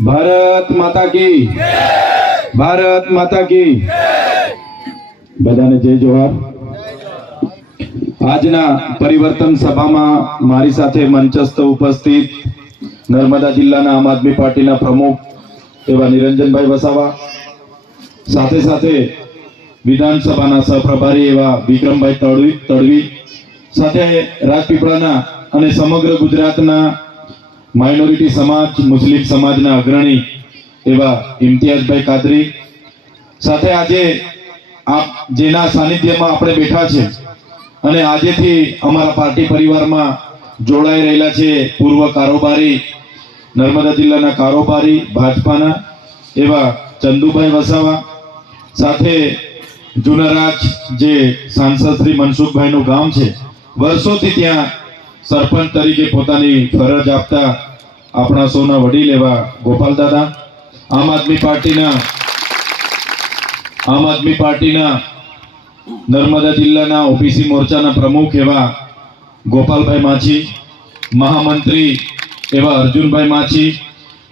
ભારત માતા કી ભારત માતા કી બધાને જય જોહાર। આજના પરિવર્તન સભામાં મારી સાથે મંચસ્થ ઉપસ્થિત નર્મદા જિલ્લાના આમ આદમી પાર્ટીના પ્રમુખ એવા નિરંજનભાઈ વસાવા, સાથે સાથે વિધાનસભાના સહપ્રભારી એવા વિક્રમભાઈ તડવી, સાથે રાજપીપળાના અને સમગ્ર ગુજરાતના માઇનોરિટી સમાજ મુસ્લિમ સમાજના અગ્રણી એવા ઇમ્તિયાઝભાઈ કાદરી, સાથે આજે આપ જેના સાનિધ્યમાં આપણે બેઠા છે અને આજેથી અમારા પાર્ટી પરિવારમાં જોડાઈ રહેલા છે પૂર્વ કારોબારી નર્મદા જિલ્લાના કારોબારી ભાજપાના એવા ચંદુભાઈ વસાવા, સાથે જુનારાજ જે સાંસદ શ્રી મનસુખભાઈનું ગામ છે, વર્ષોથી ત્યાં સરપંચ તરીકે પોતાની ફરજ આપતા આપણા સૌના વડીલ એવા ગોપાલ દાદા, આમ આદમી પાર્ટીના નર્મદા જિલ્લાના ઓબીસી મોરચાના પ્રમુખ એવા ગોપાલભાઈ માછી, મહામંત્રી એવા અર્જુનભાઈ માછી,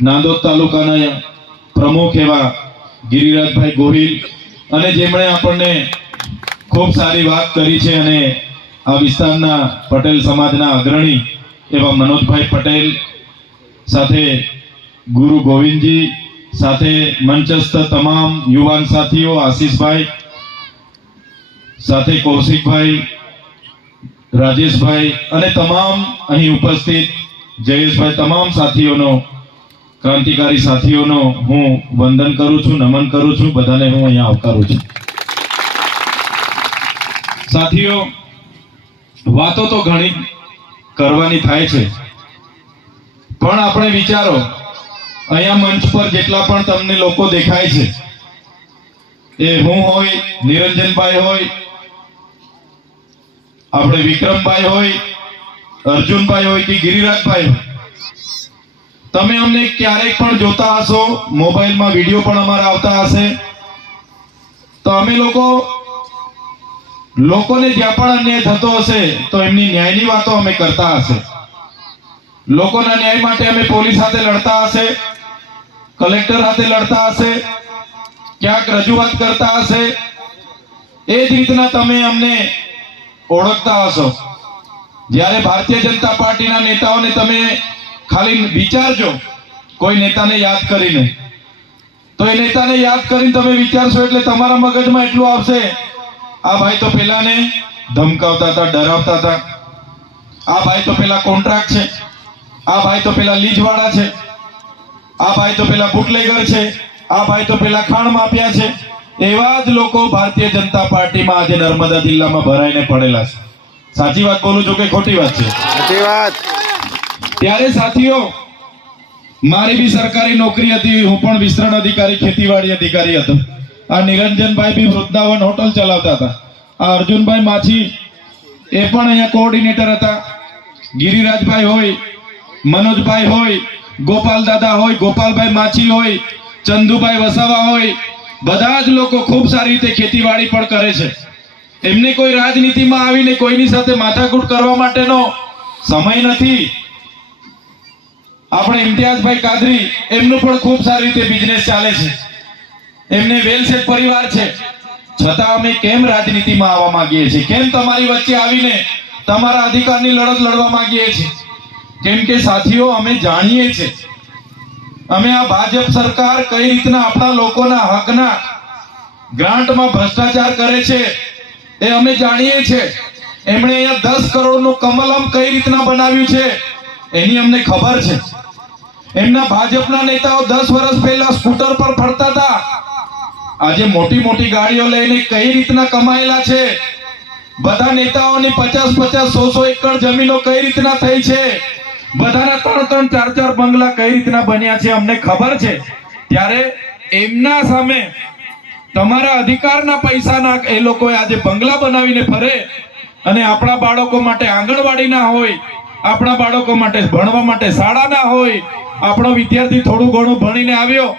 નાંદોદ તાલુકાના પ્રમુખ એવા ગિરિરાજભાઈ ગોહિલ, અને જેમણે આપણને ખૂબ સારી વાત કરી છે અને આ વિસ્તારના પટેલ સમાજના અગ્રણી એવા મનોજભાઈ પટેલ, સાથે ગુરુ ગોવિંદજી, સાથે મંચસ્થ તમામ યુવાન સાથીઓ આશીષભાઈ, સાથે કૌશિકભાઈ, રાજેશભાઈ અને તમામ અહીં ઉપસ્થિત જયેશભાઈ, તમામ સાથીઓનો, ક્રાંતિકારી સાથીઓનો હું વંદન કરું છું, નમન કરું છું, બધાને હું અહીંયા આવકારું છું। સાથીઓ, વાતો તો ઘણી કરવાની થાય છે, પણ આપણે વિચારો, અહીંયા મંચ પર જેટલા પણ તમને લોકો દેખાય છે, એ હું હોય, નિરંજનભાઈ હોય, આપણે વિક્રમભાઈ હોય, અર્જુનભાઈ હોય કે ગિરિરાજભાઈ હોય, તમે અમને ક્યારેક પણ જોતા હશો, મોબાઈલમાં વિડીયો પણ અમારા આવતા હશે, તો અમે લોકોને જ્યાં પણ અન્યાય થતો હશે તો એમની ન્યાયની વાતો અમે કરતા હશે, લોકોના ન્યાય માટે અમે પોલીસ સાથે લડતા હશે, કલેક્ટર સાથે લડતા હશે, ક્યાંક રજૂઆત કરતા હશે, એ જ રીતના તમે અમને ઓળખતા હશો। જ્યારે ભારતીય જનતા પાર્ટીના નેતાઓને તમે ખાલી વિચારજો, કોઈ નેતાને યાદ કરીને, તો એ નેતાને યાદ કરીને તમે વિચારશો એટલે તમારા મગજમાં એટલું આવશે, આ ભાઈ તો પેલાને ધમકાવતા હતા, ડરાવતા હતા, આ ભાઈ તો પેલા કોન્ટ્રાક્ટ છે, આ ભાઈ તો પેલા લીજવાળા છે, આ ભાઈ તો પેલા બુટલેગર છે, આ ભાઈ તો પેલા ખાણ માફિયા છે। એવા જ લોકો ભારતીય જનતા પાર્ટીમાં આજે નર્મદા જિલ્લામાં ભરાઈને પડેલા છે। સાચી વાત બોલું છું કે ખોટી વાત છે? સાચી વાત। ત્યારે સાથીઓ, મારી બી સરકારી નોકરી હતી, હું પણ વિસ્તરણ અધિકારી, ખેતીવાડી અધિકારી હતો। આ નિરંજનભાઈ બી વૃંદાવન હોટલ ચલાવતા હતા, આ અર્જુનભાઈ માછી એ પણ અહીંયા કોઓર્ડિનેટર હતા, ગિરિરાજભાઈ હોય, મનોજભાઈ હોય, ગોપાલ દાદા હોય, ગોપાલભાઈ માછી હોય, ચંદુભાઈ વસાવા હોય, બધા જ લોકો ખૂબ સારી રીતે ખેતીવાડી પણ કરે છે। એમને કોઈ રાજનીતિમાં આવીને કોઈની સાથે માથાકૂટ કરવા માટેનો સમય નથી। આપણે ઇમ્તિયાઝભાઈ કાદરી, એમનું પણ ખૂબ સારી રીતે બિઝનેસ ચાલે છે, એમને વેલસેટ પરિવાર છે, છતાં અમે કેમ રાજનીતિમાં આવવા માંગીએ છીએ, કેમ તમારી વચ્ચે આવીને તમારા અધિકારની લડત લડવા માંગીએ છીએ? કેમ કે સાથીઓ, અમે જાણીએ છીએ, અમે આ ભાજપ સરકાર કઈ રીતના આપણા લોકોના હકના ગ્રાન્ટમાં ભ્રષ્ટાચાર કરે છે એ અમે જાણીએ છીએ। એમણે અહીંયા 10 કરોડનું કમલમ કઈ રીતના બનાવ્યું છે એની અમને ખબર છે। એમના ભાજપના નેતાઓ 10 વર્ષ પહેલા સ્કૂટર પર ફરતા હતા, આજે મોટી મોટી ગાડીઓ લઈને કઈ રીતના કમાયેલા છે। બધા નેતાઓની 50-50, 100-100 એકર જમીનો કઈ રીતના થઈ છે, બધાના 3-3, 4-4 બંગલા કઈ રીતના બન્યા છે, અમને ખબર છે। ત્યારે એમના સામે તમારા અધિકારના પૈસાના એ લોકોએ આજે બંગલા બનાવીને ફરે, અને આપણા બાળકો માટે આંગણવાડી ના હોય, આપણા બાળકો માટે ભણવા માટે શાળા ના હોય, આપણો વિદ્યાર્થી થોડું ઘણું ભણીને આવ્યો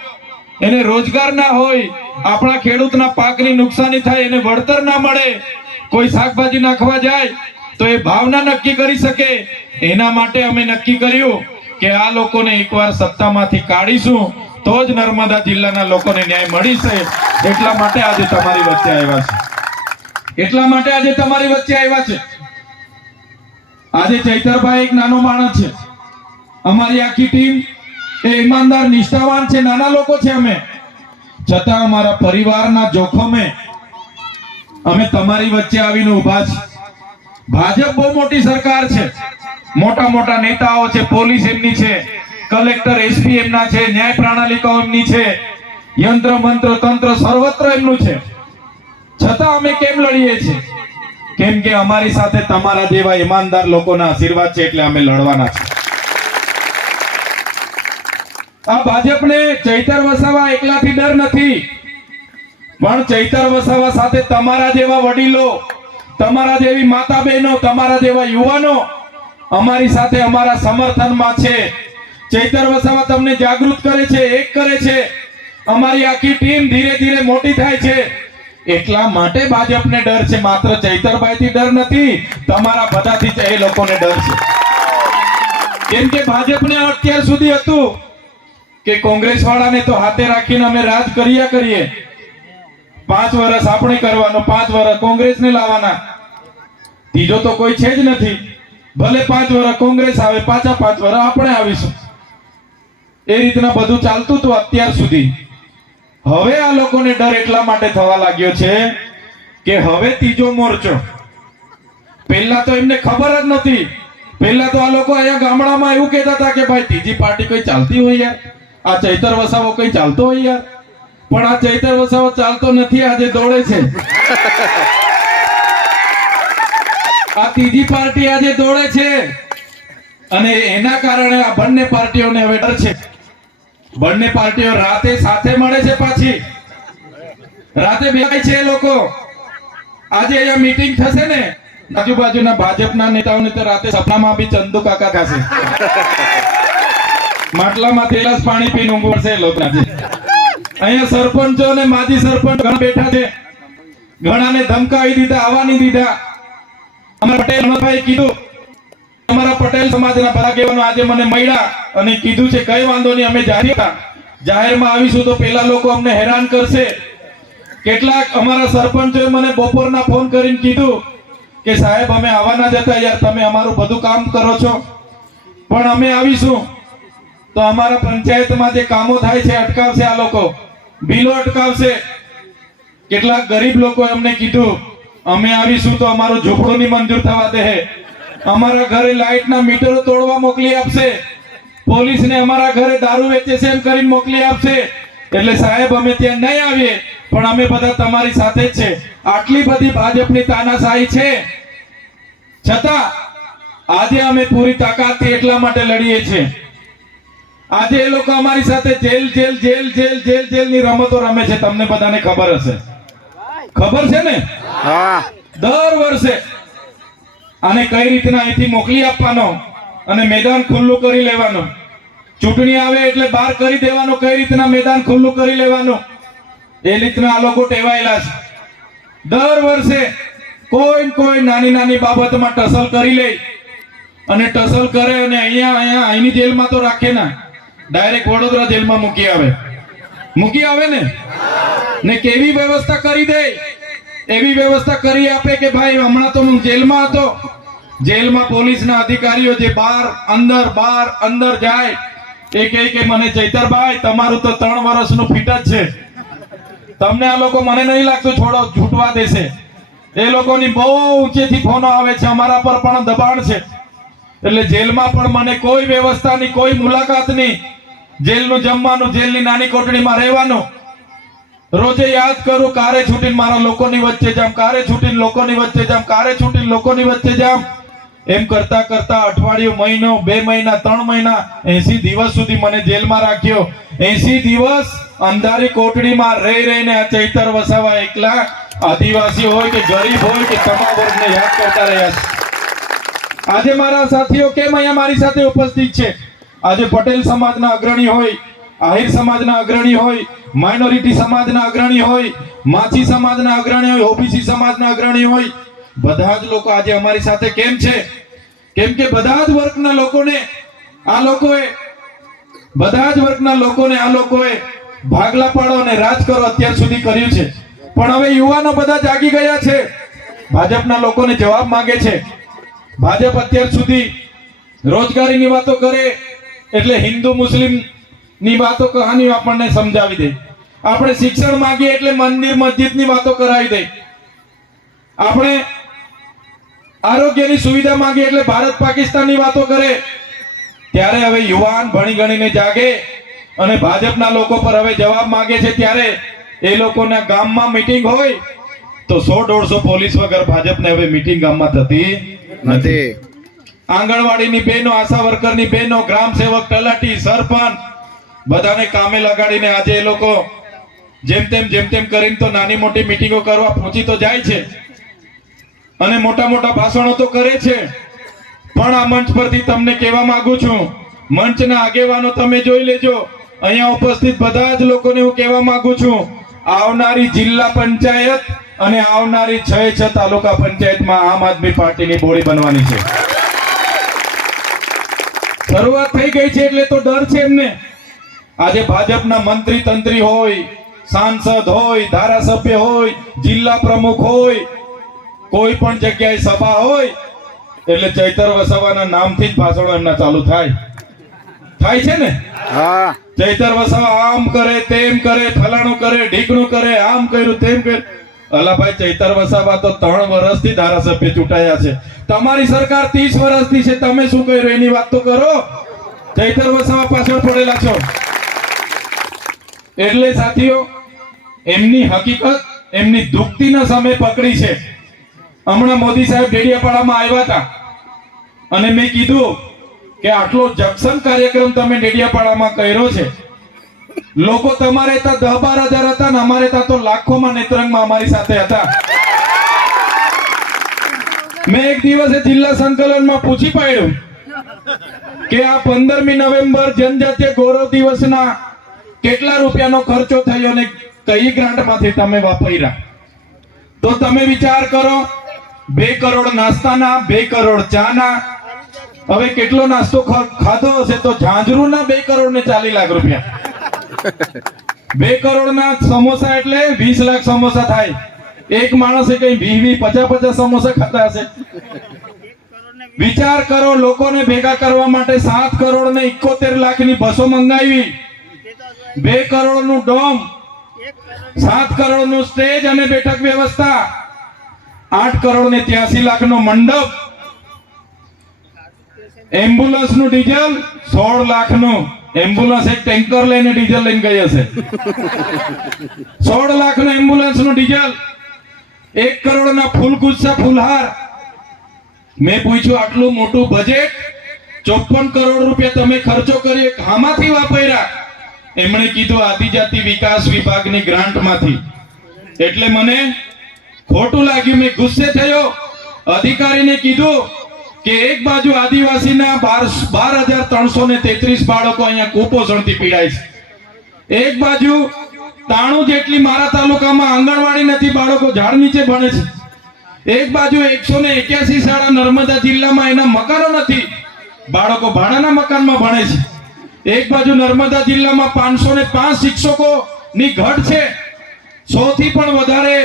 એને રોજગાર ના હોય, આપણા ખેડૂતના પાકની નુકસાની થાય, એને વળતર ના મળે, કોઈ શાકભાજી નાખવા જાય તો એ ભાવના નક્કી કરી શકે। એના માટે અમે નક્કી કર્યું કે આ લોકોને એકવાર સત્તામાંથી કાઢીશું તો જ નર્મદા જિલ્લાના લોકોને ન્યાય મળી છે. એટલા માટે આજે તમારી વચ્ચે આવ્યા છે. આજે ચૈતરભાઈ એક નાનો માણસ છે. અમારી આખી ટીમ એ ઈમાનદાર નિષ્ઠાવાન છે, નાના લોકો છે અમે, છતાં અમારા પરિવારના જોખમે અમે તમારી વચ્ચે આવીને ઊભા છે. ભાજપ બહુ મોટી સરકાર છે, મોટા મોટા નેતાઓ છે, પોલીસ એમની છે, કલેક્ટર એસપી એમના છે, ન્યાય પ્રણાલિકાઓ એમની છે, યંત્ર મંત્ર તંત્ર સર્વત્ર એમનું છે, છતાં અમે કેમ લડીએ છીએ? કેમ કે અમારી સાથે તમારા જેવા ઈમાનદાર લોકોના આશીર્વાદ છે, એટલે અમે લડવાના છે. આ ભાજપને ચૈતર વસાવા એકલાથી ડર નથી, પણ ચૈતર વસાવા સાથે તમારા જેવા વડીલો, તમારા જેવી માતા બહેનો, તમારા જેવા યુવાનો અમારી સાથે અમારા સમર્થનમાં છે. ચૈતર વસાવા તમને જાગૃત કરે છે, એક કરે છે. અમારી આખી ટીમ ધીરે ધીરે મોટી થાય છે. એટલા માટે ભાજપને ડર છે, માત્ર ચૈતરભાઈથી ડર નથી, તમારા બધાથી એ લોકોને ડર છે. કેમ કે ભાજપને અત્યાર સુધી હતું કે કોંગ્રેસ વાળાને તો હાથે રાખીને અમે રાજ કર્યા કરીએ, 5 વર્ષ આપણે કરવાનો, 5 વર્ષ કોંગ્રેસને લાવવાના, ત્રીજો તો કોઈ છે જ નથી. ભલે 5 વર્ષ કોંગ્રેસ આવે, પાછા 5 વર્ષ આપણે આવીશું. એ રીતના બધું ચાલતું હતું અત્યાર સુધી. હવે આ લોકોને ડર એટલા માટે થવા લાગ્યો છે કે હવે ત્રીજો મોરચો, પહેલા તો એમને ખબર જ નથી. પહેલા તો આ લોકો અહીંયા ગામડામાં એવું કહેતા હતા કે ભાઈ ત્રીજી પાર્ટી કોઈ ચાલતી હોય યાર, આ ચૈતર વસાવો કઈ ચાલતો હોય યાર. પણ આ ચૈતર વસાવો ચાલતો નથી, આજે દોડે છે. આ ત્રીજી પાર્ટી આજે દોડે છે અને એના કારણે આ બંને પાર્ટીઓને હવે ડર છે. બંને પાર્ટીઓ રાતે સાથે મળે છે, પાછી રાતે બેઠા છે એ લોકો. આજે અહીંયા મીટિંગ થશે ને, આજુબાજુના ભાજપના નેતાઓને તો રાતે સપનામાં બી ચંદુ કાકા થશે. માટલામાં તેલાસ પાણી પીને ઊંઘવું પડશે એ લોકોને. અહીંયા સરપંચો અને માજી સરપંચ ઘણા બેઠા છે, ઘણાને ધમકાવી દીધા, આવવાની દીધા. અમારા પટેલ ભાઈ કીધું, અમારા પટેલ સમાજના બધા આગેવાનો આજે મને મળ્યા અને કીધું છે કઈ વાંધો નહીં, અમે જાહેરમાં આવીશું તો પેલા લોકો અમને હેરાન કરશે. કેટલાક અમારા સરપંચોએ મને બપોરના ફોન કરીને કીધું કે સાહેબ અમે આવવાના જ હતા યાર, તમે અમારું બધું કામ કરો છો, પણ અમે આવીશું તો અમારા પંચાયતમાં જે કામો થાય છે અટકાવશે, આ લોકો બિલો અટકાવશે. કેટલાક ગરીબ લોકો અમને કીધું અમે આવીશું તો અમારું ઝૂંપડું ની મંજૂર થવા દે, અમારા ઘરે લાઇટના મીટરો તોડવા મોકલી આપશે, પોલીસને અમારા ઘરે દારૂ વેચે છે એમ કરીને મોકલી આપશે. એટલે સાહેબ અમે ત્યાં નહીં આવીએ, પણ અમે બધા તમારી સાથે જ છે. આટલી બધી ભાજપની તાનાશાહી છે, છતાં આજે અમે પૂરી તાકાતથી એટલા માટે લડીએ છીએ. આજે એ લોકો અમારી સાથે જેલ જેલ જેલ જેલ જેલ જેલ ની રમતો રમે છે. તમને બધાને ખબર હશે, ખબર છે ને? દર વર્ષે આને કઈ રીતના અહીંથી મોકલી આપવાનો અને મેદાન ખુલ્લું કરી લેવાનું, ચૂંટણી આવે એટલે બહાર કરી દેવાનું, કઈ રીતના મેદાન ખુલ્લું કરી લેવાનું, એ રીતના આ લોકો ટેવાયેલા છે. દર વર્ષે કોઈ નાની નાની બાબતમાં ટસલ કરી લે અને ટસલ કરે અને અહીંની જેલમાં તો રાખે ના, ડાયરેક્ટ વડોદરા જેલમાં મૂકી આવે ને કેવી વ્યવસ્થા કરી દે, એવી વ્યવસ્થા કરી આપે કે ભાઈ હમણાં તો હું જેલમાં હતો, જેલમાં પોલીસના અધિકારીઓ જે બહાર અંદર જાય એ કહે કે મને ચૈતરભાઈ તમારું તો 3 વર્ષનું ફીટ જ છે, તમને આ લોકો મને નહીં લાગતું છોડો છૂટવા દેશે. એ લોકોની બહુ ઊંચેથી ફોનો આવે છે, અમારા પર પણ દબાણ છે. એટલે જેલમાં પણ મને કોઈ વ્યવસ્થા નહીં, કોઈ મુલાકાત નહીં, જેલનું જમવાનું, જેલની નાની કોટડીમાં રહેવાનું. રોજે યાદ કરું કારે છૂટીને મારા લોકોની વચ્ચે જામ, કારે છૂટીને લોકોની વચ્ચે જામ, કારે છૂટીને લોકોની વચ્ચે જામ. એમ કરતા કરતા અઠવાડિયું, મહિનો, 2 મહિના, 3 મહિના, 80 દિવસ સુધી મને જેલમાં રાખ્યો. 80 દિવસ અંધારી કોટડીમાં રહીને આ ચૈતર વસાવા એકલા, આદિવાસી હોય કે ગરીબ હોય કે તમામ વર્ગને યાદ કરતા રહ્યા છે. આજે મારા સાથીઓ કેમ અહીંયા મારી સાથે ઉપસ્થિત છે? આજે પટેલ સમાજના અગ્રણી હોય, આહિર સમાજના અગ્રણી હોય, માઇનોરિટી સમાજના અગ્રણી હોય, માછી સમાજના અગ્રણી હોય, ઓબીસી સમાજના અગ્રણી હોય, બધા જ લોકો આજે અમારી સાથે કેમ છે? કેમ કે બધા જ વર્ગના લોકોને આ લોકોએ બધા જ વર્ગના લોકોને આ લોકોએ ભાગલા પાડો અને રાજ કરો અત્યાર સુધી કર્યું છે. પણ હવે યુવાનો બધા જાગી ગયા છે. ભાજપના લોકોને જવાબ માંગે છે. ભાજપ અત્યાર સુધી રોજગારીની વાતો કરે એટલે હિન્દુ મુસ્લિમ ની વાતો કહાનીઓ આપણને સમજાવી દે. આપણે શિક્ષણ માંગીએ એટલે મંદિર મસ્જિદની વાતો કરાવી દે. આપણે આરોગ્યની સુવિધા માંગીએ એટલે ભારત પાકિસ્તાનની વાતો કરે. ત્યારે હવે યુવાન ભણી ગણીને જાગે અને ભાજપના લોકો પર હવે જવાબ માંગે છે. ત્યારે એ લોકોના ગામમાં મીટિંગ હોય તો 100-150 પોલીસ વગર ભાજપને હવે મીટિંગ ગામમાં થતી નથી. આંગણવાડીની બહેનો, આશા વર્કરની બહેનો, ગ્રામ સેવક, તલાટી, સરપંચ બધાને કામે લગાડીને આજે એ લોકો જેમ તેમ કરીને તો નાની મોટી મીટિંગો કરવા પહોંચી તો જાય છે અને મોટા મોટા ભાષણો તો કરે છે. પણ આ મંચ પરથી તમને કહેવા માંગુ છું, મંચના આગેવાનો તમે જોઈ લેજો. અહીંયા ઉપસ્થિત બધા જ લોકોને હું કહેવા માંગુ છું, આવનારી જિલ્લા પંચાયત અને આવનારી 6 તાલુકા પંચાયતમાં આમ આદમી પાર્ટીની બોડી બનવાની છે. શરૂઆત થઈ ગઈ છે એટલે તો ડર છે એમને. આજે ભાજપના મંત્રી તંત્રી હોય, સાંસદ હોય, ધારાસભ્ય હોય, જિલ્લા પ્રમુખ હોય, કોઈ પણ જગ્યાએ સભા હોય એટલે ચૈતર વસાવાના નામથી જ ભાષણો એમના ચાલુ થાય છે ને. હા, ચૈતર વસાવા આમ કરે, તેમ કરે, ફલાણું કરે, ઢીકણું કરે, આમ કર્યું, તેમ કર્યું. અલાભાઈ, ચૈતર વસાવા તો 3 વર્ષથી ધારાસભ્ય ચૂંટાયા છે. તમારી સરકાર 30 વર્ષથી છે. તમે શું કર્યું એની વાત તો કરો. ચૈતર વસાવા પાછળ પડેલા છો. એટલે સાથીઓ, એમની હકીકત એમની દુખતીના સામે પકડી છે. હમણાં મોદી સાહેબ ડેડિયાપાડામાં આવ્યા હતા અને મેં કીધું કે આટલો જંકશન કાર્યક્રમ તમે ડેડિયાપાડામાં કર્યો છે. લોકો તમારે ત્યાં 10-12 હજાર હતા ને અમારે ત્યાં તો લાખોમાં નેત્રંગમાં અમારી સાથે હતા. મેં એક દિવસે જિલ્લા સંકલનમાં પૂછી પાડ્યું કે આ 15મી નવેમ્બર જનજાતીય ગૌરવ દિવસના કેટલા રૂપિયાનો ખર્ચો થયો ને કઈ ગ્રાન્ટમાંથી તમે વાપર્યા? તો તમે વિચાર કરો, 2 કરોડ નાસ્તાના, 2 કરોડ ચાના. હવે કેટલો નાસ્તો ખાધો હશે તો ઝાંઝરુના 2 કરોડ ને 40 લાખ રૂપિયા. 2 કરોડના સમોસા એટલે 20 લાખ સમોસા થાય. એક માણસે કઈ 20-50 સમોસા ખાતા હશે. વિચાર કરો, લોકોને ભેગા કરવા માટે 7 કરોડ ને 71 લાખની બસો મંગાવી, 2 કરોડનું ડોમ, 7 કરોડનું સ્ટેજ અને બેઠક વ્યવસ્થા, 8 કરોડ ને 83 લાખનો મંડપ, એમ્બ્યુલન્સનું ડીઝલ 16 લાખનું. એમ્બ્યુલન્સ એક ટેન્કર લઈને ડીઝલ લઈને ગઈ હશે. 16 લાખનું એમ્બ્યુલન્સનું ડીઝલ, 1 કરોડના ફૂલગુચ્છા, ફૂલહાર. મેં પૂછ્યું, આટલું મોટું બજેટ, 54 કરોડ રૂપિયા તમે ખર્ચો કરી, આમાંથી વાપર્યા? એમણે કીધું આદિજાતિ વિકાસ વિભાગની ગ્રાન્ટમાંથી. એટલે મને ખોટું લાગ્યું, મેં ગુસ્સે થયો. અધિકારીને કીધું કે એક બાજુ આદિવાસીના 12,333 બાળકો અહીંયા કુપોષણથી પીડાય છે, એક બાજુ 93 જેટલી મારા તાલુકામાં આંગણવાડી નથી, બાળકો ઝાડ નીચે ભણે છે, એક બાજુ 181 શાળા નર્મદા જિલ્લામાં એના મકાનો નથી, બાળકો ભાડાના મકાનમાં ભણે છે, એક બાજુ નર્મદા જિલ્લામાં 505 શિક્ષકોની ઘટ છે, 100 થી પણ વધારે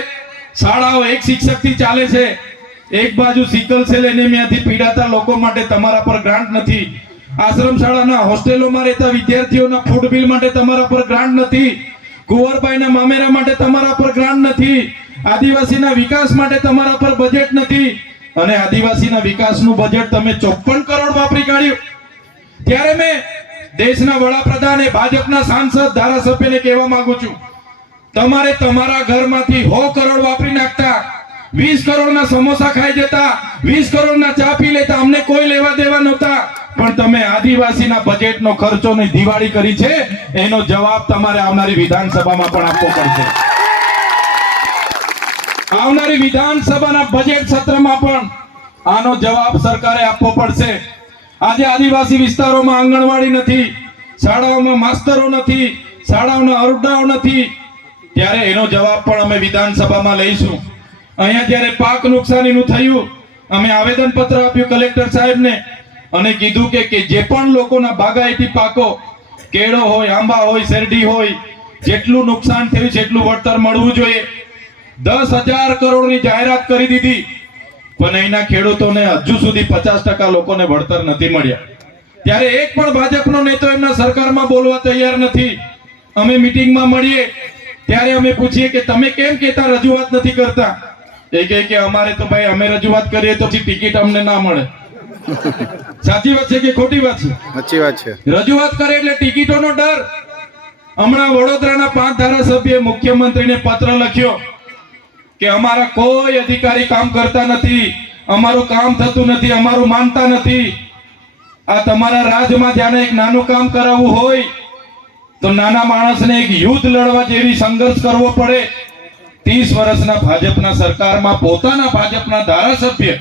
શાળાઓ એક શિક્ષકથી ચાલે છે, એક બાજુ સિકલ સેલ એનેમિયાથી પીડાતા લોકો માટે તમારા પર ગ્રાન્ટ નથી, આશ્રમ શાળાના હોસ્ટેલોમાં રહેતા વિદ્યાર્થીઓના ફૂડ બિલ માટે તમારા પર ગ્રાન્ટ નથી, કુંવરબાઈના મામેરા માટે તમારા પર ગ્રાન્ટ નથી, આદિવાસીના વિકાસ માટે તમારા પર બજેટ નથી. અને આદિવાસીના વિકાસનું બજેટ તમે 54 કરોડ વાપરી કાઢ્યું. ત્યારે મેં દેશના વડાપ્રધાન, ભાજપના સાંસદ, ધારાસભ્યને કહેવા માંગુ છું, તમારે તમારા ઘરમાંથી 100 કરોડ વાપરી નાખતા, 20 કરોડના સમોસા ખાઈ જતા, 20 કરોડના ચા પી લેતા, અમને કોઈ લેવા દેવા નહોતા. પણ તમે આદિવાસીના બજેટનો ખર્ચોની દિવાળી કરી છે, એનો જવાબ તમારે આવનારી વિધાનસભામાં પણ આપવો પડશે. આવનારી વિધાનસભાના બજેટ સત્રમાં પણ આનો જવાબ સરકારે આપવો પડશે. આજે આદિવાસી વિસ્તારોમાં આંગણવાડી નથી, શાળાઓમાં માસ્તરો નથી, શાળાઓના ઓરડાઓ નથી, ત્યારે એનો જવાબ પણ અમે વિધાનસભામાં લઈશું. અહીંયા જ્યારે પાક નુકસાનીનું થયું, અમે આવેદન પત્ર આપ્યું કલેક્ટર સાહેબને અને કીધું કે જે પણ લોકોના બાગાયતી પાકો કેળો હોય, આંબા હોય, શેરડી હોય, જેટલું નુકસાન થયું છે એટલું વળતર મળવું જોઈએ. 10,000 કરોડની જાહેરાત કરી દીધી, પણ અહીંના ખેડૂતોને હજુ સુધી 50% લોકોને વળતર નથી મળ્યા. ત્યારે એક પણ ભાજપનો નેતો એમના સરકારમાં બોલવા તૈયાર નથી. અમે મીટિંગમાં મળીએ ત્યારે અમે પૂછીએ કે તમે કેમ કહેતા રજૂઆત નથી કરતા? એ કહે કે અમારે તો ભાઈ અમે રજૂઆત કરીએ તો ટિકિટ અમને ના મળે. સાચી વાત છે કે ખોટી વાત છે? સાચી વાત છે. રજૂઆત કરે એટલે ટિકિટોનો ડર. હમણાં વડોદરાના 5 ધારાસભ્યએ મુખ્યમંત્રીને પત્ર લખ્યો કે અમારા કોઈ અધિકારી કામ કરતા નથી, અમારું કામ થતું નથી, અમારું માનતા નથી. આ તમારા રાજ્યમાં જ્યારે એક નાનું કામ કરાવવું હોય તો નાના માણસને એક યુદ્ધ લડવા જેવી સંઘર્ષ કરવો પડે. 30 વર્ષના ભાજપના સરકારમાં પોતાના ભાજપના ધારાસભ્ય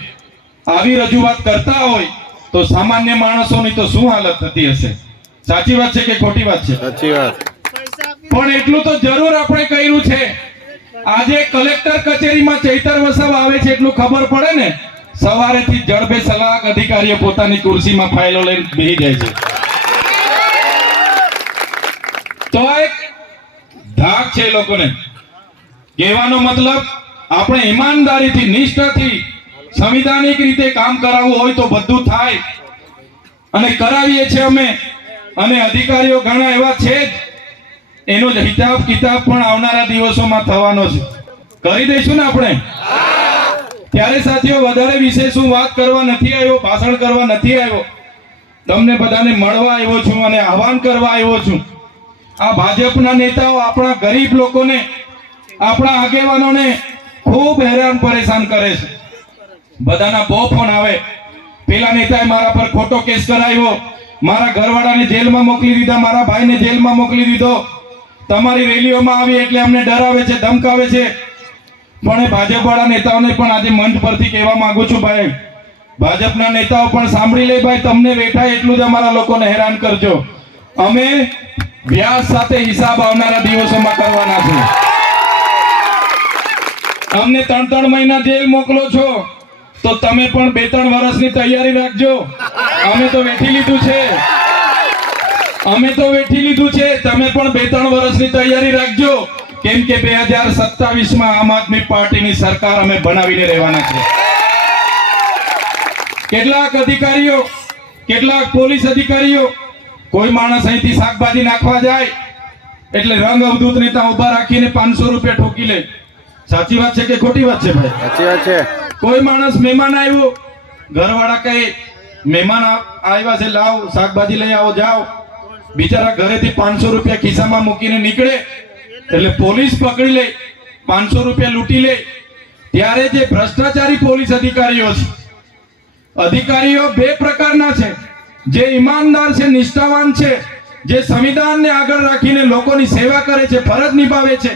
આવી રજૂઆત કરતા હોય તો સામાન્ય માણસોની તો શું હાલત થતી હશે? સાચી વાત છે કે ખોટી વાત છે? સાચી વાત. પણ એટલું તો જરૂર આપણે કર્યું છે. આજે કલેક્ટર કચેરીમાં ચૈતર વસાવા આવે છે એટલું ખબર પડે ને, સવારેથી જડબે સલાક અધિકારીઓ પોતાની ખુરશીમાં ફાઇલો લઈને બેસી જાય છે. તો આ એક ધાક છે લોકોને. કહેવાનો મતલબ આપણે ઈમાનદારીથી, નિષ્ઠાથી, સંવિધાનિક રીતે કામ કરાવવું હોય તો બધું થાય અને કરાવીએ છીએ અમે. અને અધિકારીઓ ઘણા એવા છે જ, એનો જ હિસાબ કિતાબ પણ આવનારા દિવસોમાં થવાનો છે. કરી દઈશું ને આપણે? ત્યારે સાથીઓ વધારે વિશેષ હું વાત કરવા નથી આવ્યો, ભાષણ કરવા નથી આવ્યો. તમને બધાને મળવા આવ્યો છું અને આહવાન કરવા આવ્યો છું. આ ભાજપના નેતાઓ આપણા ગરીબ લોકોને, આપણા આગેવાનોને ખૂબ હેરાન પરેશાન કરે છે. બધાના બહુ ફોન આવે. પેલા નેતાએ મારા પર ખોટો કેસ કરાવ્યો, મારા ઘરવાળાને જેલમાં મોકલી દીધા, મારા ભાઈને જેલમાં મોકલી દીધો, તમારી રેલીઓમાં આવી એટલે અમને ડરાવે છે, ધમકાવે છે. પણ એ ભાજપવાળા નેતાઓને પણ આજે મંચ પરથી કહેવા માંગુ છું, ભાઈ ભાજપના નેતાઓ પણ સાંભળી લે. ભાઈ તમને બેઠા એટલું જ અમારા લોકોને હેરાન કરજો. અમે વ્યાજ સાથે હિસાબ આવનારા દિવસોમાં કરવાના છે. અમને 3-3 મહિના જેલ મોકલો છો તો તમે પણ 2-3 વર્ષની તૈયારી રાખજો. અમે તો વેઠી લીધું છે, અમે તો વેઠી લીધું છે. તમે પણ 2-3 વર્ષની તૈયારી રાખજો, કેમ કે 2027માં આમ આદમી પાર્ટીની સરકાર અમે બનાવીને રહેવાના છે. કેટલાક અધિકારીઓ, કેટલાક પોલીસ અધિકારીઓ, કોઈ માણસ અહીંથી શાકભાજી નાખવા જાય એટલે રંગ અવધૂત નેતા ઉભા રાખીને 500 રૂપિયા ઠોકી લે. સાચી વાત છે કે ખોટી વાત છે ભાઈ? સાચી વાત છે. કોઈ માણસ મહેમાન આવ્યો, ઘરવાળા કહે મહેમાન આવ્યા છે, લાવ શાકભાજી લઈ આવો, જાઓ. બિચારા ઘરેથી 500 રૂપિયા ખિસ્સામાં મૂકીને નીકળે એટલે પોલીસ પકડી લે, 500 રૂપિયા લૂંટી લે. ત્યારે જે ભ્રષ્ટાચારી પોલીસ અધિકારીઓ છે, અધિકારીઓ 2 પ્રકારના છે. જે ઈમાનદાર છે, નિષ્ઠાવાન છે, જે સંવિધાનને આગળ રાખીને લોકોની સેવા કરે છે, ફરજ નિભાવે છે,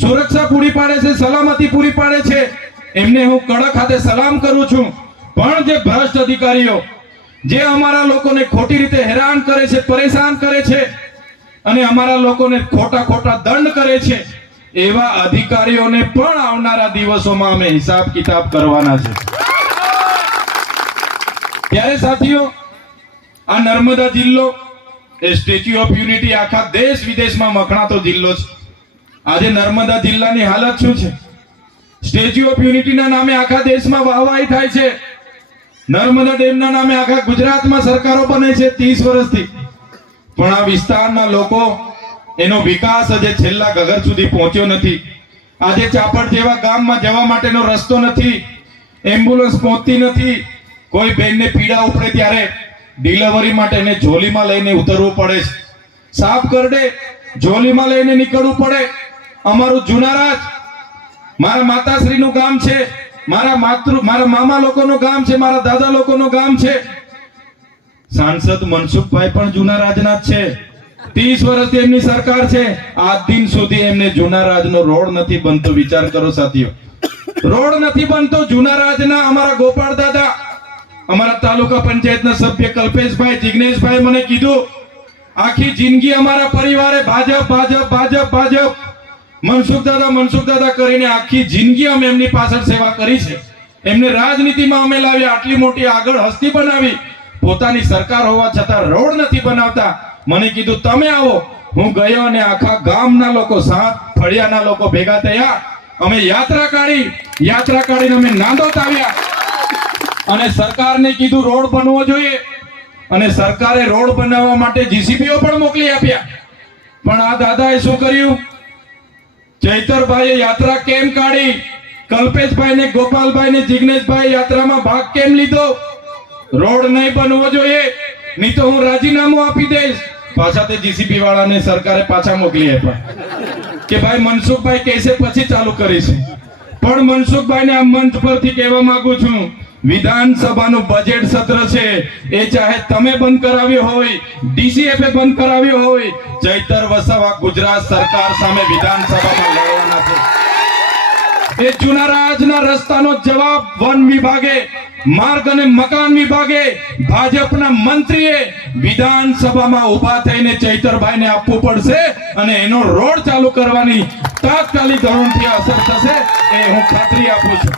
સુરક્ષા પૂરી પાડે છે, સલામતી પૂરી પાડે છે, એમને હું કડક હાથે સલામ કરું છું. પણ જે ભ્રષ્ટ અધિકારીઓ, જે અમારા લોકોને ખોટી રીતે હેરાન કરે છે, પરેશાન કરે છે અને અમારા લોકોને ખોટા દંડ કરે છે, એવા અધિકારીઓને પણ આવનારા દિવસોમાં અમે હિસાબ કિતાબ કરવાના છે. ત્યારે સાથીઓ, આ નર્મદા જિલ્લો એ સ્ટેચ્યુ ઓફ યુનિટી આખા દેશ વિદેશમાં વખણાતો જિલ્લો છે. આજે નર્મદા જિલ્લાની હાલત શું છે? સ્ટેચ્યુ ઓફ યુનિટીના નામે આખા દેશમાં વાહવાહી થાય છે. નર્મદા ડેમના નામે આખા ગુજરાતમાં સરકારો બને છે 30 વર્ષથી. પણ આ વિસ્તારના લોકો, એનો વિકાસ હજે છેલ્લા ગગર સુધી પહોંચ્યો નથી. આજે ચાપડ જેવા ગામમાં જવા માટેનો રસ્તો નથી, એમ્બ્યુલન્સ પહોંચતી નથી. કોઈ બેનને પીડા ઉપડે ત્યારે ડિલિવરી માટે એને ઝોલીમાં લઈને ઉતરવું પડે છે. સાપ કરડે ઝોલીમાં લઈને નીકળવું પડે. અમારું જુનારાજ મારા માતાશ્રીનું ગામ છે, મારા મામા લોકોનું ગામ છે, મારા દાદા લોકોનું ગામ છે. સાંસદ મનસુખભાઈ પણ જુનારાજના જ છે. 30 વર્ષથી એમની સરકાર છે, આજ દિન સુધી એમને જુનારાજનો રોડ નથી બનતો. વિચાર કરો સાથીઓ, રોડ નથી બનતો. જુનારાજના અમારા ગોપાળ દાદા, અમારા તાલુકા પંચાયતના સભ્ય કલ્પેશભાઈ, જિગ્નેશભાઈ મને કીધું, આખી જિંદગી અમારા પરિવારે ભાજપ ભાજપ ભાજપ ભાજપ, મનસુખ દાદા કરીને આખી જિંદગી અમે એમની પાછળ સેવા કરી છે. એમને રાજનીતિમાં અમે લાવ્યા, આટલી મોટી આગળ હસ્તી બનાવી, પોતાની સરકાર હોવા છતાં રોડ નથી બનાવતા. મને કીધું તમે આવો. હું ગયો અને આખા ગામના લોકો, 7 ફળિયાના લોકો ભેગા થયા. અમે યાત્રા કાઢીને અમે નાંદોદ આવ્યા અને સરકારને કીધું રોડ બનવો જોઈએ, અને સરકારે રોડ બનાવવા માટે જીસીબીઓ પણ મોકલી આપ્યા. પણ આ દાદાએ શું કર્યું? ચૈતરભાઈએ યાત્રા કેમ કાઢી? કલ્પેશભાઈ ને ગોપાલભાઈ ને જિગ્નેશભાઈ યાત્રામાં ભાગ કેમ લીધો? રોડ નહીં બનવો જોઈએ, નહીં તો હું રાજીનામું આપી દઈશ. પાછા તે જીસીબી વાળાને સરકારે પાછા મોકલી આપ્યા કે ભાઈ મનસુખભાઈ કહેશે પછી ચાલુ કરીશું. પણ મનસુખભાઈને આ મંચ પરથી કહેવા માંગુ છું, વિધાનસભાનું બજેટ સત્ર છે એ ચાહે તમે બંધ કરાવ્યો હોય, ડીસીએફ બંધ કરાવ્યો હોય, ચૈતર વસાવા ગુજરાત સરકાર સામે વિધાનસભામાં લડવાના છે. એ જૂના રાજના રસ્તાનો જવાબ વન વિભાગે, માર્ગ અને મકાન વિભાગે, ભાજપના મંત્રીએ વિધાનસભામાં ઉભા થઈને ચૈતરભાઈને આપવું પડશે, અને એનો રોડ ચાલુ કરવાની તાત્કાલિક ધોરણથી અસર થશે એ હું ખાતરી આપું છું.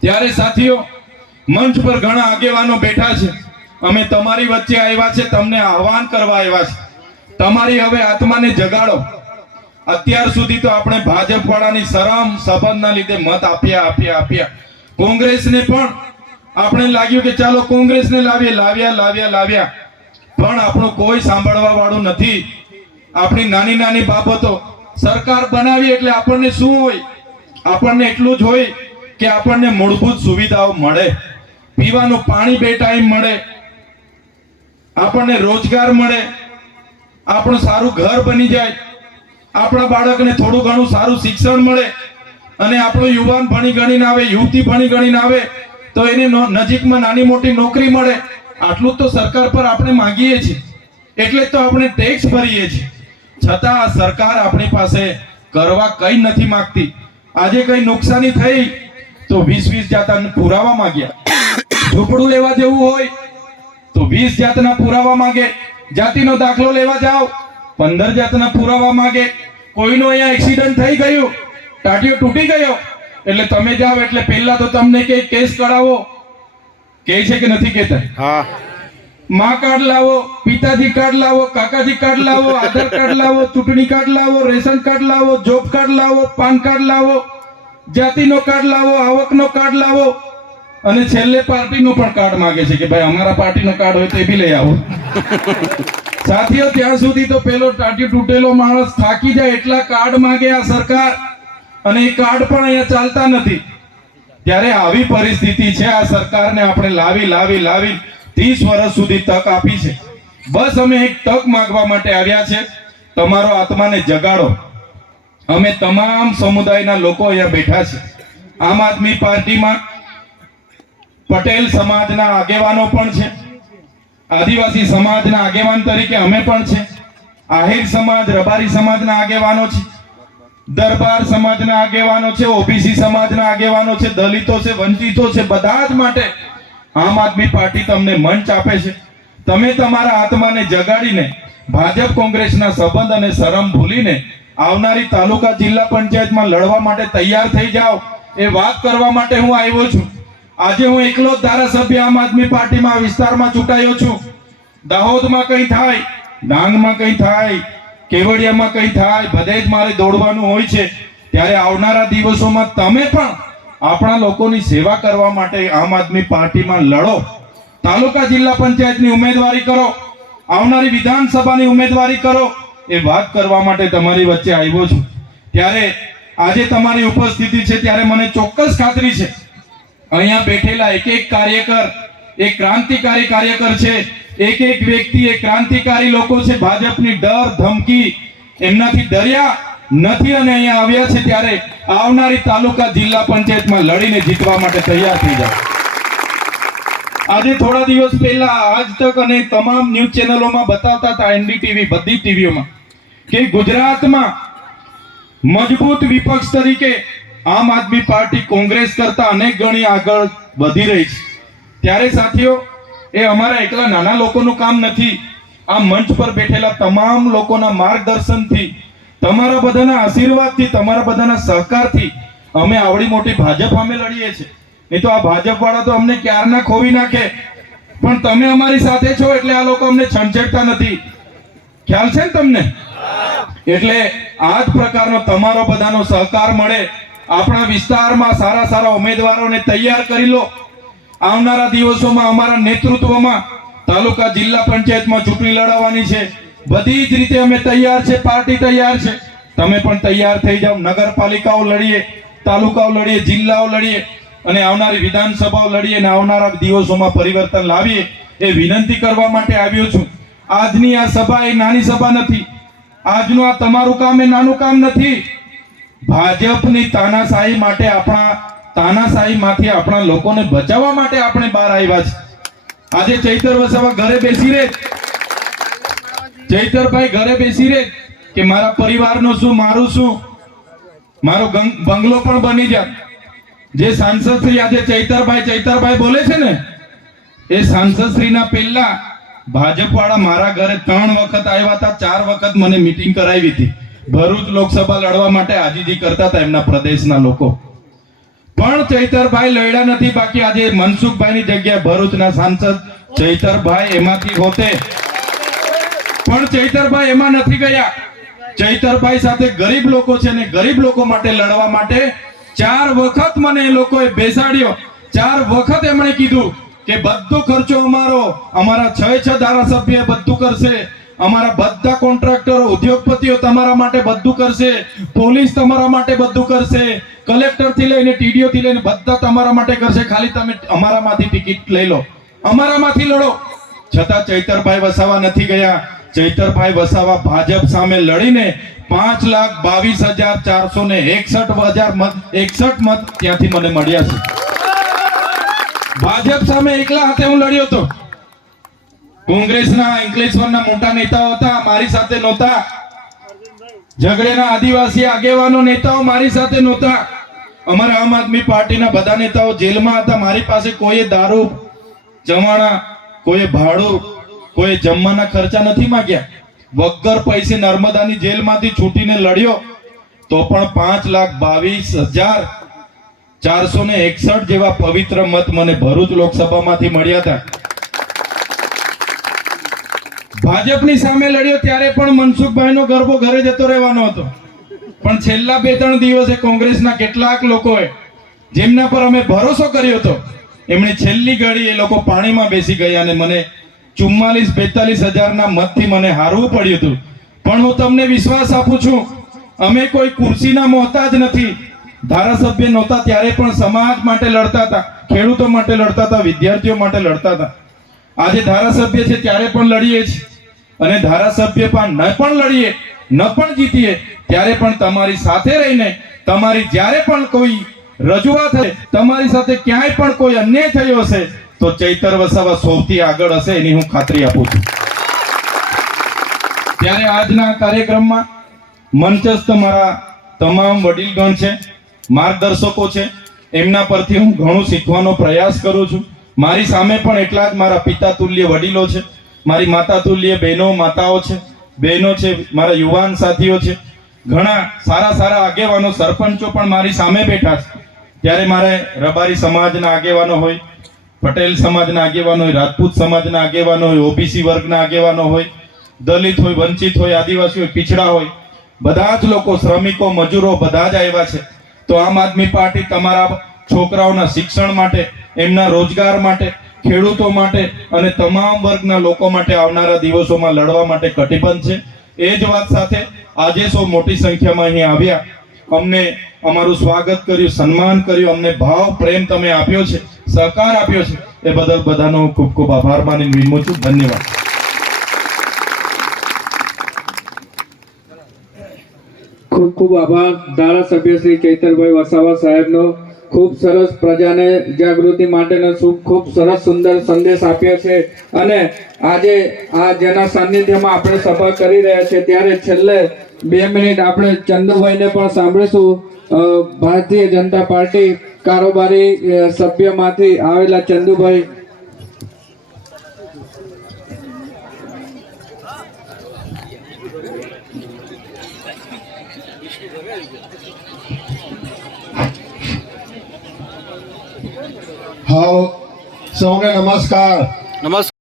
ત્યારે સાથીઓ, મંચ પર ઘણા આગેવાનો બેઠા છે. અમે તમારી વચ્ચે આવ્યા છે, તમને આહવાન કરવા આવ્યા છે. તમારી હવે આત્માને જગાડો. અત્યાર સુધી તો આપણે ભાજપ વાળાની શરમ સંબંધના લીધે મત આપ્યા. કોંગ્રેસને પણ આપણે લાગ્યું કે ચાલો કોંગ્રેસને લાવ્યા, પણ આપણું કોઈ સાંભળવા વાળું નથી. આપણી નાની બાબતો સરકાર બનાવી એટલે આપણને શું હોય? આપણને એટલું જ હોય કે આપણને મૂળભૂત સુવિધાઓ મળે, પીવાનું પાણી 2 ટાઈમ મળે, આપણને રોજગાર મળે, આપણું સારું ઘર બની જાય, આપણા બાળકને થોડું ઘણું સારું શિક્ષણ મળે, અને આપણો યુવાન ભણી ગણીને આવે, યુવતી ભણી ગણીને આવે તો એને નજીકમાં નાની મોટી નોકરી મળે. આટલું તો સરકાર પર આપણે માંગીએ છીએ, એટલે તો આપણે ટેક્સ ભરીએ છીએ. છતાં આ સરકાર આપણી પાસે કરવા કંઈ નથી માંગતી. આજે કઈ નુકસાની થઈ તો 20 જાતના પુરાવા માંગ્યા. ઝૂંપડું લેવા જેવું હોય તો 20 જાતના પુરાવા માંગે. જાતિનો દાખલો લેવા જાઓ 15 જાતના પુરાવા માંગે. કોઈનો અહીંયા એક્સિડન્ટ થઈ ગયું, ટાટિયો તૂટી ગયો, એટલે તમે જાઓ એટલે પહેલા તો તમને કે કેસ કરાવો, કે છે કે નથી કહેતા? હા. માં કાર્ડ લાવો, પિતાજી કાર્ડ લાવો, કાકાજી કાર્ડ લાવો, આધાર કાર્ડ લાવો, ચૂંટણી કાર્ડ લાવો, રેશન કાર્ડ લાવો, જોબ કાર્ડ લાવો, પાન કાર્ડ લાવો, જાતિનો કાર્ડ લાવો, આવકનો કાર્ડ લાવો, અને છેલ્લે પાર્ટીનું પણ કાર્ડ માંગે છે કે ભાઈ અમારા પાર્ટીનો કાર્ડ હોય તો એ બી લઈ આવો. સાથીઓ, ત્યાં સુધી તો પેલો ટાટિયો તૂટેલો માણસ થાકી જાય એટલા કાર્ડ માંગે આ સરકાર, અને એ કાર્ડ પણ અહીંયા ચાલતા નથી. ત્યારે આવી પરિસ્થિતિ છે. આ સરકારને આપણે લાવી 30 વર્ષ સુધી તક આપી છે. બસ અમે એક તક માંગવા માટે આવ્યા છે. તમારો આત્માને જગાડો. અમે તમામ સમુદાયના લોકો અહીંયા બેઠા છે. આમ આદમી પાર્ટીમાં પટેલ સમાજના આગેવાનો પણ છે, આદિવાસી સમાજના આગેવાન તરીકે અમે પણ છે, આહિર સમાજ, રબારી સમાજના આગેવાનો છે, દરબાર સમાજના આગેવાનો છે, ઓબીસી સમાજના આગેવાનો છે, દલિતો છે, વંચિતો છે. બધા જ માટે આમ આદમી પાર્ટી તમને મંચ આપે છે. તમે તમારા આત્માને જગાડીને ભાજપ કોંગ્રેસના સંબંધ અને શરમ ભૂલીને આવનારી તાલુકા જિલ્લા પંચાયતમાં લડવા માટે તૈયાર થઈ જાઓ, એ વાત કરવા માટે હું આવ્યો છું. આજે હું એકલો જ ધારાસભ્ય આમ આદમી પાર્ટીમાં આ વિસ્તારમાં ચૂંટાયો છું. દાહોદમાં કંઈ થાય, ડાંગમાં કંઈ થાય, કેવડિયામાં કંઈ થાય, બધે જ મારે દોડવાનું હોય છે. ત્યારે આવનારા દિવસોમાં તમે પણ આપણા લોકોની સેવા કરવા માટે આમ આદમી પાર્ટીમાં લડો. તાલુકા જિલ્લા પંચાયતની ઉમેદવારી કરો, આવનારી વિધાનસભાની ઉમેદવારી કરો. એ વાત કરવા માટે તમારી વચ્ચે આવ્યો છું. ત્યારે આજે તમારી ઉપસ્થિતિ છે ત્યારે મને ચોક્કસ ખાતરી છે અહીંયા બેઠેલા એક કાર્યકર એક ક્રાંતિકારી કાર્યકર છે, એક વ્યક્તિ એ ક્રાંતિકારી લોકો છે. ભાજપની ડર ધમકી એમનાથી ડર્યા નથી અને અહીંયા આવ્યા છે. ત્યારે આવનારી તાલુકા જિલ્લા પંચાયતમાં લડીને જીતવા માટે તૈયાર થઈ જાઓ. આજે થોડા દિવસ પહેલા આજ તક અને તમામ ન્યૂઝ ચેનલોમાં બતાવતા હતા, એનડીટીવી બધી ટીવીઓમાં, કે ગુજરાતમાં મજબૂત વિપક્ષ તરીકે આમ આદમી પાર્ટી કોંગ્રેસ કરતા અનેક ગણી આગળ વધી રહી છે. ત્યારે સાથીઓ, એ અમારા એકલા નાના લોકોનું કામ નથી. આ મંચ પર બેઠેલા તમામ લોકોના માર્ગદર્શનથી, તમારા બધાના આશીર્વાદથી, તમારા બધાના સહકારથી અમે આવડી મોટી ભાજપ સામે લડીએ છીએ. નહીં તો આ ભાજપ વાળા તો અમને ક્યારના ખોવી નાખે. પણ તમે અમારી સાથે છો એટલે આ લોકો અમને છંછેડતા નથી. ખ્યાલ છે ને તમને? એટલે આ જ પ્રકારનો તમારો બધાનો સહકાર મળે. આપણા વિસ્તારમાં સારા સારા ઉમેદવારોને તૈયાર કરી લો. આવનારા દિવસોમાં અમારા નેતૃત્વમાં તાલુકા જિલ્લા પંચાયતમાં ચૂંટણી લડાવવાની છે. બધી જ રીતે અમે તૈયાર છે, પાર્ટી તૈયાર છે. તમે પણ તૈયાર થઈ જાઓ. નગરપાલિકાઓ લડીએ, તાલુકાઓ લડીએ, જિલ્લાઓ લડીએ અને આવનારી વિધાનસભાઓ લડીએ અને આવનારા દિવસોમાં પરિવર્તન લાવીએ એ વિનંતી કરવા માટે આવ્યો છું. આજની આ સભા એ નાની સભા નથી. આજનું આ તમારું કામ એ નાનું કામ નથી. ભાજપની તાનાશાહી માટે, આપણા તાનાશાહીમાંથી આપણા લોકોને બચાવવા માટે આપણે બહાર આવ્યા છે. આજે ચૈતર વસાવા ઘરે બેસી રહે, ચૈતરભાઈ ઘરે બેસી રહે કે મારા પરિવારનું શું, મારું શું, મારો બંગલો પણ બની જાય. જે સાંસદ શ્રી આજે ચૈતરભાઈ બોલે છે ને, એ સાંસદ શ્રીના પહેલા ભાજપ વાળા મારા ઘરે 3 વખત આવ્યા હતા. 4 વખત મને મીટિંગ કરાવી હતી. ભરૂચ લોકસભા લડવા માટે આજીજી કરતા હતા એમના પ્રદેશના લોકો. પણ ચૈતરભાઈ લડ્યા નથી. બાકી આજે મનસુખભાઈની જગ્યાએ ભરૂચના સાંસદ ચૈતરભાઈ એમાંથી હોતે, પણ ચૈતરભાઈ એમાં નથી ગયા. ચૈતરભાઈ સાથે ગરીબ લોકો છે ને ગરીબ લોકો માટે લડવા માટે 4 વખત મને એ લોકોએ બેસાડ્યો. 4 વખત એમણે કીધું કે બધો ખર્ચો અમારા 6 ધારાસભ્ય બધું કરશે, અમારા બધા કોન્ટ્રાક્ટરો, ઉદ્યોગપતિઓ તમારા માટે બધું કરશે, પોલીસ તમારા માટે બધું કરશે, કલેક્ટર થી લઈને ટીડીઓ થી લઈને બધા તમારા માટે કરશે, ખાલી તમે અમારામાંથી ટિકિટ લઈ લો, અમારામાંથી લડો. છતાં ચૈતરભાઈ વસાવા નથી ગયા. ચૈતરભાઈ વસાવા ભાજપ સામે લડીને 5,22,461 મત ત્યાંથી મને મળ્યા છે. ભાજપ સામે એકલા હાથે હું લડ્યો હતો. કોંગ્રેસના અંકલેશ્વરના મોટા નેતાઓ હતા, મારી સાથે નહોતા. ઝઘડેના આદિવાસી આગેવાનો નેતાઓ મારી સાથે નહોતા. અમારા આમ આદમી પાર્ટીના બધા નેતાઓ જેલમાં હતા. મારી પાસે કોઈ દારૂ, જમાણા, કોઈ ભાડું, કોઈ જમવાના ખર્ચા નથી માંગ્યા. વગર પૈસે નર્મદાની જેલમાંથી છૂટીને લડ્યો તો પણ 5,22,461 જેવા પવિત્ર મત મને ભરૂચ લોકસભામાંથી મળ્યા હતા. ભાજપની સામે લડ્યો ત્યારે પણ મનસુખભાઈનો ગરબો ઘરે જતો રહેવાનો હતો. પણ છેલ્લા 2-3 દિવસે કોંગ્રેસના કેટલાક લોકોએ જેમના પર અમે ભરોસો કર્યો હતો, એમણે છેલ્લી ઘડી એ લોકો પાણીમાં બેસી ગયા અને મને 44-42 હજારના મતથી મને હારવું પડ્યું હતું. પણ હું તમને વિશ્વાસ આપું છું, અમે કોઈ ખુરશીના મોહતાજ નથી. ધારાસભ્ય નહોતા ત્યારે પણ સમાજ માટે લડતા હતા, ખેડૂતો માટે લડતા હતા, વિદ્યાર્થીઓ માટે લડતા હતા. આજે ધારાસભ્ય છે ત્યારે પણ લડીએ છીએ અને ધારાસભ્ય પણ ન પણ લડીએ, ન પણ જીતીએ ત્યારે પણ તમારી સાથે રહીને, તમારી જ્યારે પણ કોઈ રજૂઆત હશે, તમારી સાથે ક્યાંય પણ કોઈ અન્યાય થયો હશે તો ચૈતર વસાવા સૌથી આગળ હશે, એની હું ખાતરી આપું છું. ત્યારે આજના કાર્યક્રમમાં મંચસ્થ મારા તમામ વડીલગણ છે, માર્ગદર્શકો છે, એમના પરથી હું ઘણું શીખવાનો પ્રયાસ કરું છું. મારી સામે પણ એટલા જ મારા પિતા તુલ્ય વડીલો છે, મારી માતા તુલ્ય માતાઓ છે, બહેનો છે, મારા યુવાન સાથીઓ છે, ઘણા સારા સારા આગેવાનો, સરપંચો પણ મારી સામે બેઠા છે. ત્યારે મારે રબારી સમાજના આગેવાનો હોય, પટેલ સમાજના આગેવાનો હોય, રાજપૂત સમાજના આગેવાનો હોય, ઓબીસી વર્ગના આગેવાનો હોય, દલિત હોય, વંચિત હોય, આદિવાસી હોય, પીછડા હોય, બધા જ લોકો, શ્રમિકો, મજૂરો બધા જ આવ્યા છે. તો આમ આદમી પાર્ટી તમારા છોકરાઓના શિક્ષણ માટે, એમના રોજગાર માટે, ખેડૂતો માટે અને તમામ વર્ગના લોકો માટે આવનારા દિવસોમાં લડવા માટે કટિબદ્ધ છે. એ જ વાત સાથે આજે સૌ મોટી સંખ્યામાં અહીં આવ્યા, અમને અમારું સ્વાગત કર્યું, સન્માન કર્યું, અમને ભાવ પ્રેમ તમે આપ્યો છે, સહકાર આપ્યો છે, એ બદલ બધાનો ખૂબ ખૂબ આભાર માની વિનમું છું. ધન્યવાદ. ખૂબ ખૂબ આભાર ધારાસભ્ય શ્રી ચૈતરભાઈ વસાવા સાહેબનો. ખૂબ સરસ પ્રજાને જાગૃતિ માટેનો ખૂબ સરસ સુંદર સંદેશ આપ્યો છે. અને આજે આ જેના સાનિધ્યમાં આપણે સભા કરી રહ્યા છે ત્યારે છેલ્લે 2 મિનિટ આપણે ચંદુભાઈને પણ સાંભળીશું. ભારતીય જનતા પાર્ટી કારોબારી સભ્યમાંથી આવેલા ચંદુભાઈ. હા, સૌને નમસ્કાર. નમસ્કાર.